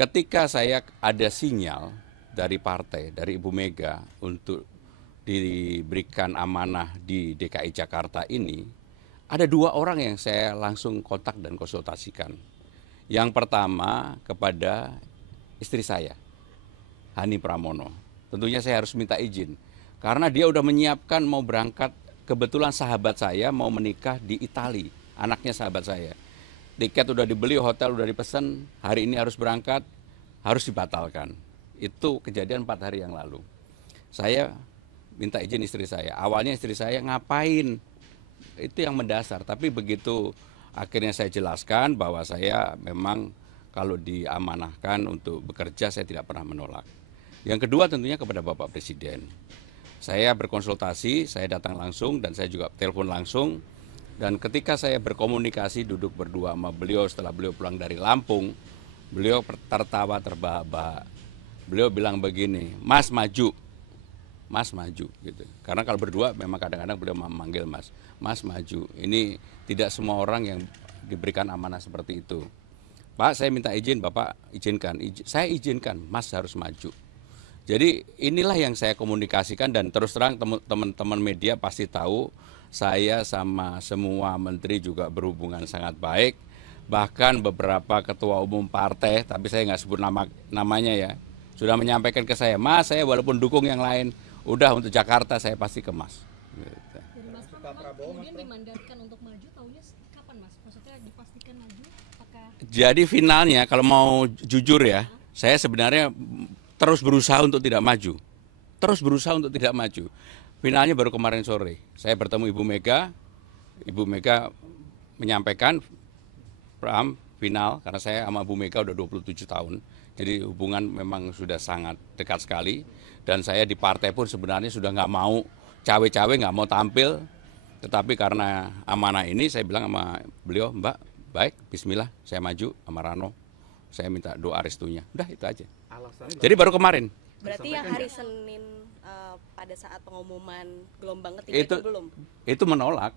Ketika saya ada sinyal dari partai, dari Ibu Mega untuk diberikan amanah di DKI Jakarta ini, ada dua orang yang saya langsung kontak dan konsultasikan. Yang pertama kepada istri saya, Hani Pramono. Tentunya saya harus minta izin, karena dia udah menyiapkan mau berangkat, kebetulan sahabat saya mau menikah di Italia, anaknya sahabat saya. Tiket udah dibeli, hotel udah dipesan, hari ini harus berangkat, harus dibatalkan. Itu kejadian 4 hari yang lalu. Saya minta izin istri saya. Awalnya istri saya ngapain? Itu yang mendasar. Tapi begitu akhirnya saya jelaskan bahwa saya memang kalau diamanahkan untuk bekerja saya tidak pernah menolak. Yang kedua tentunya kepada Bapak Presiden. Saya berkonsultasi, saya datang langsung dan saya juga telepon langsung. Dan ketika saya berkomunikasi duduk berdua sama beliau setelah beliau pulang dari Lampung, beliau tertawa terbahak-bahak. Beliau bilang begini, Mas maju, Mas maju gitu. Karena kalau berdua memang kadang-kadang beliau memanggil Mas, Mas maju. Ini tidak semua orang yang diberikan amanah seperti itu. Pak, saya minta izin, Bapak izinkan. Saya izinkan, Mas harus maju. Jadi inilah yang saya komunikasikan dan terus terang teman-teman media pasti tahu saya sama semua menteri juga berhubungan sangat baik. Bahkan beberapa ketua umum partai, tapi saya nggak sebut namanya ya, sudah menyampaikan ke saya, Mas saya walaupun dukung yang lain, udah untuk Jakarta saya pasti ke Mas. Dari Mas Pram kemudian dimandatkan untuk maju, tahunya kapan Mas? Maksudnya dipastikan maju, apakah? Jadi finalnya kalau mau jujur ya, saya sebenarnya terus berusaha untuk tidak maju. Terus berusaha untuk tidak maju. Finalnya baru kemarin sore. Saya bertemu Ibu Mega menyampaikan Pram final karena saya sama Bu Mega udah 27 tahun. Jadi hubungan memang sudah sangat dekat sekali. Dan saya di partai pun sebenarnya sudah nggak mau cawe-cawe, nggak mau tampil. Tetapi karena amanah ini saya bilang sama beliau, Mbak, baik, bismillah, saya maju sama Rano. Saya minta doa restunya. Udah itu aja. Jadi baru kemarin. Berarti yang hari Senin pada saat pengumuman gelombang ketiga itu belum? Itu menolak.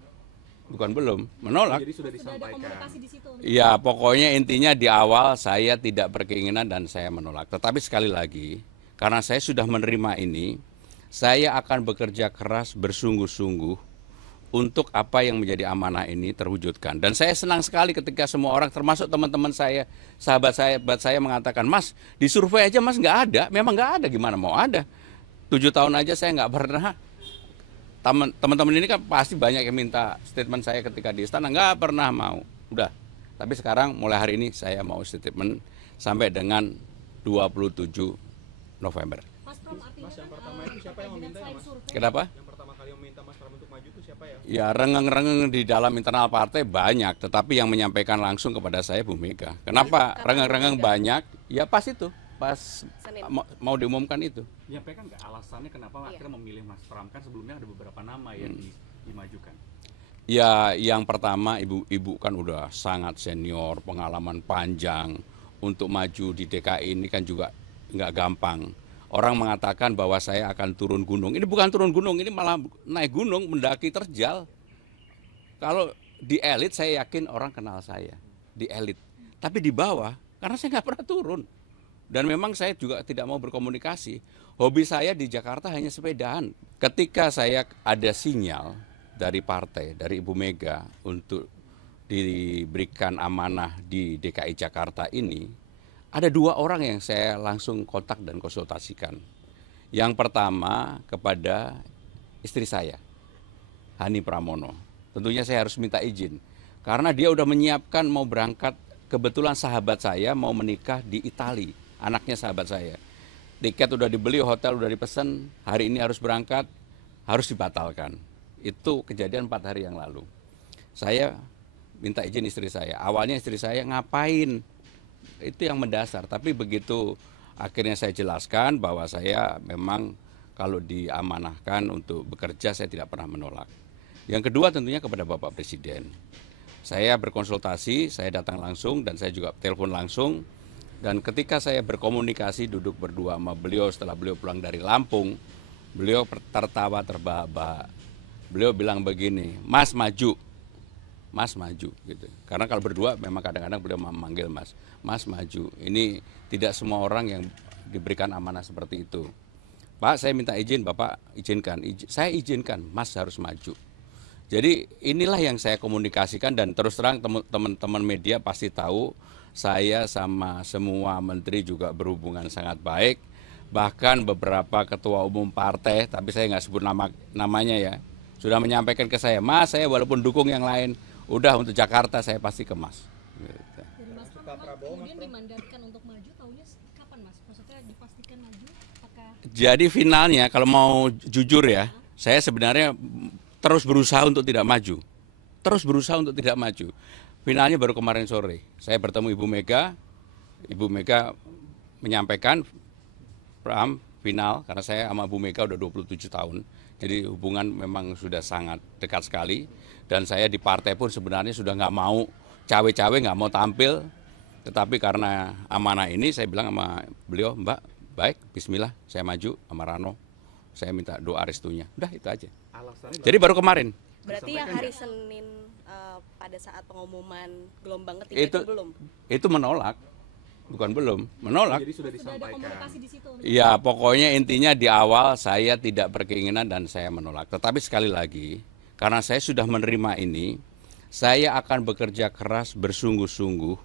Bukan belum, menolak. Jadi sudah ada komunikasi di situ? Ya pokoknya intinya di awal saya tidak berkeinginan dan saya menolak. Tetapi sekali lagi, karena saya sudah menerima ini, saya akan bekerja keras bersungguh-sungguh untuk apa yang menjadi amanah ini terwujudkan. Dan saya senang sekali ketika semua orang, termasuk teman-teman saya, sahabat saya mengatakan, Mas, di survei aja Mas nggak ada, memang nggak ada, gimana mau ada. 7 tahun aja saya nggak pernah. Teman-teman ini kan pasti banyak yang minta statement saya ketika di istana, nggak pernah mau. Udah, tapi sekarang mulai hari ini saya mau statement sampai dengan 27 November. Mas Pram, artinya Mas, yang pertama itu siapa yang meminta ya, Mas? Kenapa? Yang pertama kali meminta Mas Pram untuk maju itu siapa ya? Ya rengeng-rengeng di dalam internal partai banyak, tetapi yang menyampaikan langsung kepada saya Bu Mega. Kenapa rengeng-rengeng banyak? Ya pas itu, pas mau diumumkan itu. Menyampaikan nggak alasannya kenapa akhirnya memilih Mas Pram, kan sebelumnya ada beberapa nama yang dimajukan? Ya yang pertama ibu kan udah sangat senior, pengalaman panjang untuk maju di DKI ini kan juga nggak gampang. Orang mengatakan bahwa saya akan turun gunung. Ini bukan turun gunung, ini malah naik gunung, mendaki terjal. Kalau di elit saya yakin orang kenal saya, di elit. Tapi di bawah, karena saya nggak pernah turun. Dan memang saya juga tidak mau berkomunikasi. Hobi saya di Jakarta hanya sepedaan. Ketika saya ada sinyal dari partai, dari Ibu Mega untuk diberikan amanah di DKI Jakarta ini, ada dua orang yang saya langsung kontak dan konsultasikan. Yang pertama kepada istri saya, Hani Pramono. Tentunya saya harus minta izin, karena dia udah menyiapkan mau berangkat, kebetulan sahabat saya mau menikah di Italia, anaknya sahabat saya. Tiket udah dibeli, hotel udah dipesan, hari ini harus berangkat, harus dibatalkan. Itu kejadian 4 hari yang lalu. Saya minta izin istri saya. Awalnya istri saya ngapain? Itu yang mendasar. Tapi begitu akhirnya saya jelaskan bahwa saya memang kalau diamanahkan untuk bekerja saya tidak pernah menolak. Yang kedua tentunya kepada Bapak Presiden. Saya berkonsultasi, saya datang langsung dan saya juga telepon langsung. Dan ketika saya berkomunikasi duduk berdua sama beliau setelah beliau pulang dari Lampung, beliau tertawa terbahak-bahak. Beliau bilang begini, Mas maju, Mas maju gitu. Karena kalau berdua memang kadang-kadang beliau memanggil Mas, Mas maju. Ini tidak semua orang yang diberikan amanah seperti itu. Pak, saya minta izin, Bapak izinkan. Saya izinkan, Mas harus maju. Jadi inilah yang saya komunikasikan dan terus terang teman-teman media pasti tahu saya sama semua menteri juga berhubungan sangat baik. Bahkan beberapa ketua umum partai, tapi saya nggak sebut namanya ya, sudah menyampaikan ke saya, Mas, saya walaupun dukung yang lain, udah untuk Jakarta saya pasti ke Mas. Gitu. Dari Mas Pram memang kemudian dimandatkan untuk maju, tahunya kapan Mas? Maksudnya dipastikan maju, apakah Jadi finalnya kalau mau jujur ya, saya sebenarnya terus berusaha untuk tidak maju. Terus berusaha untuk tidak maju. Finalnya baru kemarin sore. Saya bertemu Ibu Mega. Ibu Mega menyampaikan Pram final karena saya sama Bu Mega udah 27 tahun. Jadi hubungan memang sudah sangat dekat sekali. Dan saya di partai pun sebenarnya sudah nggak mau cawe-cawe, nggak mau tampil. Tetapi karena amanah ini saya bilang sama beliau, Mbak, baik, bismillah, saya maju sama Rano. Saya minta doa restunya. Udah itu aja. Alasannya Jadi baru kemarin. Berarti yang hari Senin pada saat pengumuman gelombang ketiga itu belum? Itu menolak. Bukan belum, menolak. jadi sudah sudah ada disampaikan. komunikasi di situ? Ya pokoknya intinya di awal saya tidak berkeinginan dan saya menolak. Tetapi sekali lagi, karena saya sudah menerima ini, saya akan bekerja keras bersungguh-sungguh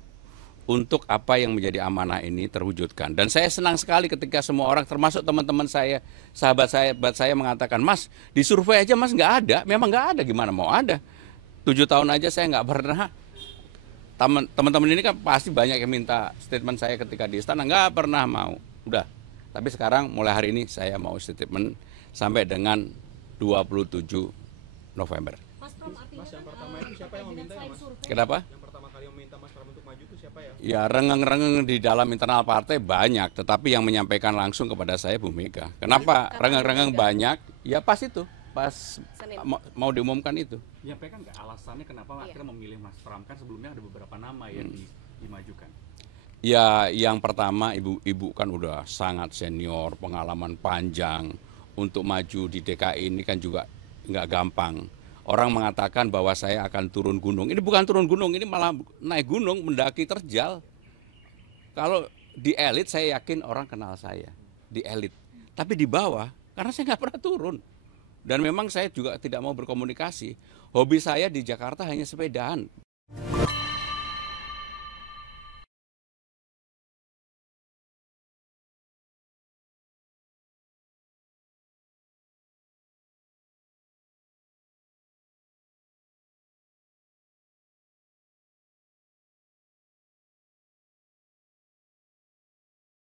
untuk apa yang menjadi amanah ini terwujudkan. Dan saya senang sekali ketika semua orang, termasuk teman-teman saya, sahabat saya mengatakan, Mas, di survei aja Mas nggak ada, memang nggak ada, gimana mau ada. 7 tahun aja saya nggak pernah. Teman-teman ini kan pasti banyak yang minta statement saya ketika di istana, nggak pernah mau. Udah, tapi sekarang mulai hari ini saya mau statement sampai dengan 27 November. Mas Pram, artinya Mas, yang pertama itu siapa yang meminta ya, Mas? Kenapa? Yang pertama kali meminta Mas Pram untuk maju itu siapa ya? Ya rengeng-rengeng di dalam internal partai banyak, tetapi yang menyampaikan langsung kepada saya Bu Mega. Kenapa rengeng-rengeng banyak? Ya pas itu, pas Senin. mau diumumkan itu. Menyampaikan nggak alasannya kenapa akhirnya memilih Mas Pram, kan sebelumnya ada beberapa nama yang dimajukan. Ya yang pertama ibu kan udah sangat senior, pengalaman panjang untuk maju di DKI ini kan juga nggak gampang. Orang mengatakan bahwa saya akan turun gunung. Ini bukan turun gunung, ini malah naik gunung, mendaki terjal. Kalau di elit saya yakin orang kenal saya, di elit. Tapi di bawah, karena saya nggak pernah turun. Dan memang saya juga tidak mau berkomunikasi. Hobi saya di Jakarta hanya sepedaan.